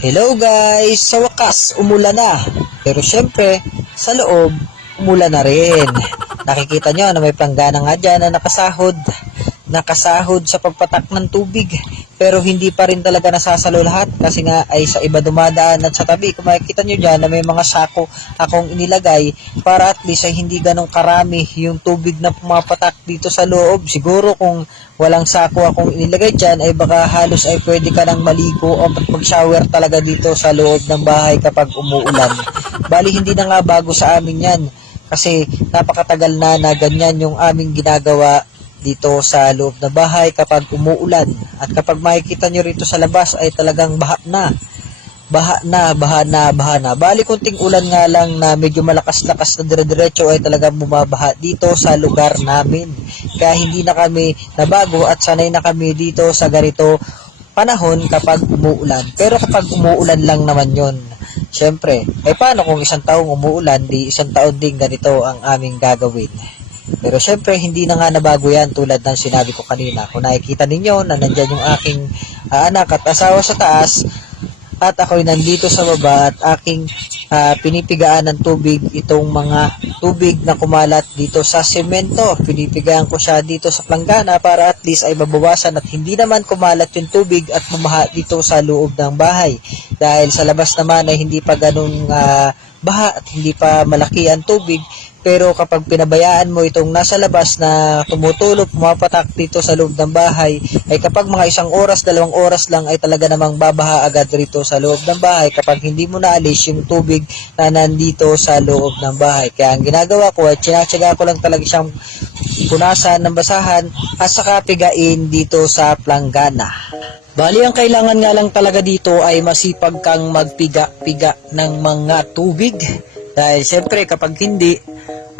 Hello guys! Sa wakas, umulan na. Pero syempre, sa loob, umulan na rin. Nakikita nyo na may planggana nga dyan na nakasahod. Nakasahod sa pagpatak ng tubig. Pero hindi pa rin talaga nasasalo lahat kasi nga ay sa iba dumadaan at sa tabi. Kung makikita nyo dyan na may mga sako akong inilagay para at least ay hindi ganong karami yung tubig na pumapatak dito sa loob. Siguro kung walang sako akong inilagay dyan ay baka halos ay pwede ka nang maligo o mag-shower talaga dito sa loob ng bahay kapag umuulan. Bali hindi na nga bago sa amin yan kasi napakatagal na na ganyan yung aming ginagawa dito sa loob ng bahay kapag umuulan. At kapag makikita nyo rito sa labas ay talagang baha na. Baha na, baha na, baha na. Bali kunting ulan nga lang na medyo malakas-lakas na dire-diretso ay talagang bumabaha dito sa lugar namin. Kaya hindi na kami nabago at sanay na kami dito sa ganito panahon kapag umuulan. Pero kapag umuulan lang naman yon Siyempre, ay paano kung isang taong umuulan, di isang taon din ganito ang aming gagawin. Pero syempre, hindi na nga nabago yan tulad ng sinabi ko kanina. Kung nakikita ninyo na nandyan yung aking ah, anak at asawa sa taas, at ako'y nandito sa baba at aking ah, pinipigaan ng tubig itong mga tubig na kumalat dito sa semento. Pinipigaan ko siya dito sa planggana para at least ay mabawasan at hindi naman kumalat yung tubig at bumaha dito sa loob ng bahay. Dahil sa labas naman ay hindi pa ganun ah, baha at hindi pa malaki ang tubig pero kapag pinabayaan mo itong nasa labas na tumutulog, pumapatak dito sa loob ng bahay, ay kapag mga isang oras, dalawang oras lang ay talaga namang babaha agad rito sa loob ng bahay kapag hindi mo naalis yung tubig na nandito sa loob ng bahay. Kaya ang ginagawa ko ay tsinatsaga ko lang talaga siyang punasan ng basahan at saka pigain dito sa planggana. Bali, ang kailangan nga lang talaga dito ay masipag kang magpiga-piga ng mga tubig. Dahil siyempre kapag hindi,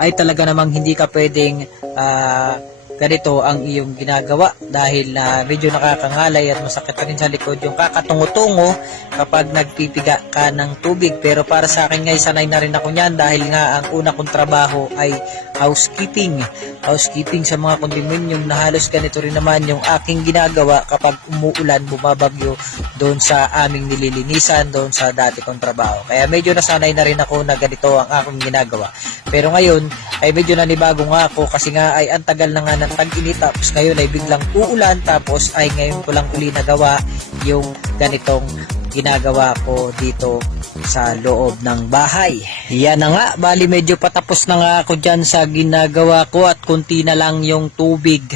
ay talaga namang hindi ka pwedeng ah, ganito ang iyong ginagawa dahil na medyo nakakangalay at masakit rin sa likod yung kakatungo-tungo kapag nagpipiga ka ng tubig. Pero para sa akin ngay sanay na rin ako niyan dahil nga ang una kong trabaho ay housekeeping. Housekeeping sa mga kondominium na halos ganito rin naman yung aking ginagawa kapag umuulan bumabagyo doon sa aming nililinisan doon sa dati kong trabaho. Kaya medyo nasanay na rin ako na ganito ang aking ginagawa. Pero ngayon ay medyo nanibago nga ako kasi nga ay ang tagal na nga ng tag-init tapos ngayon ay biglang uulan. Tapos ay ngayon ko lang uli nagawa yung ganitong ginagawa ko dito sa loob ng bahay. Yan na nga, bali medyo patapos na nga ako dyan sa ginagawa ko at kunti na lang yung tubig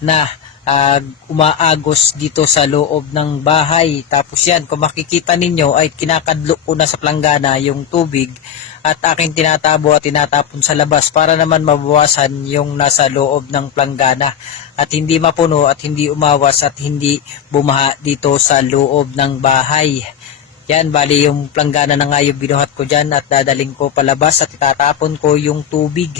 na ah, umaagos dito sa loob ng bahay. Tapos yan, kung makikita ninyo ay kinakadlo ko na sa planggana yung tubig at aking tinatabo at tinatapon sa labas para naman mabawasan yung nasa loob ng planggana at hindi mapuno at hindi umawas at hindi bumaha dito sa loob ng bahay. Yan, bali yung planggana na nga yung binuhat ko dyan at dadaling ko palabas at itatapon ko yung tubig.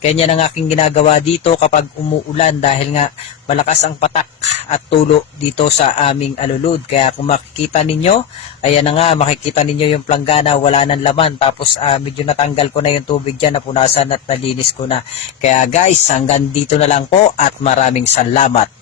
Kanya ang aking ginagawa dito kapag umuulan dahil nga malakas ang patak at tulo dito sa aming alulod. Kaya kung makikita ninyo, ayan na nga, makikita ninyo yung planggana, wala nang laman. Tapos ah, medyo natanggal ko na yung tubig dyan, napunasan at nalinis ko na. Kaya guys, hanggang dito na lang po at maraming salamat.